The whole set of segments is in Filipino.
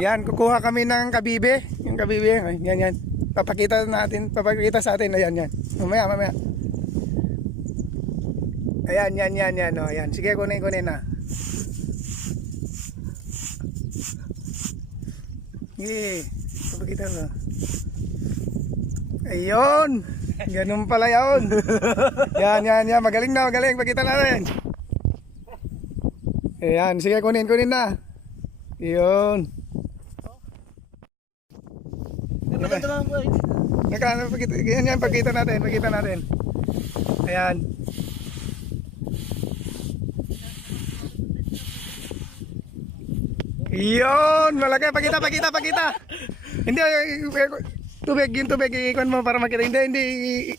Yan, kukuha kami ng kabibe. Yung kabibe, ay, yan. Papakita sa atin. Ayan, yan. Mamaya. Ayan, yan. Oh, yan. Sige, kunin na. Sige, papakita mo. Ayun. Ganun pala yun. Yan. Magaling. Pakita natin. Ayan, sige, kunin na. Ayun. Pakita natin. Ayan. Iyon, malaki. Pakita. Hindi, tubig, ikon mo para makita. Hindi.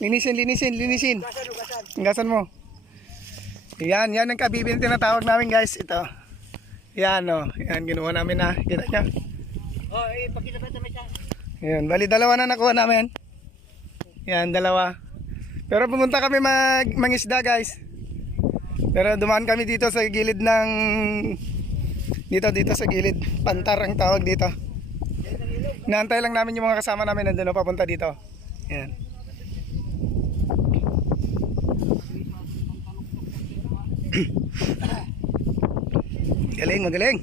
Linisin. Gasan mo. Yan ang kabibin tinatawag namin, guys. Ito. Yan, oh. Yan, ginawa namin na. Kita niya. Pakita ba ito may siya? Yan, bali dalawa na nakuha namin. Yan, dalawa. Pero pumunta kami mangisda, guys. Pero dumaan kami dito sa gilid ng dito sa gilid. Pantar ang tawag dito. Inaantay lang namin yung mga kasama namin nandun papunta dito. Yan. Magaling.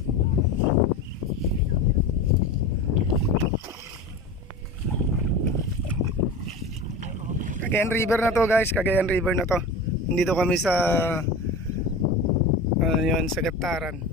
Cagayan River na to, guys. Cagayan River na to. Nandito kami sa yun, sa Gataran.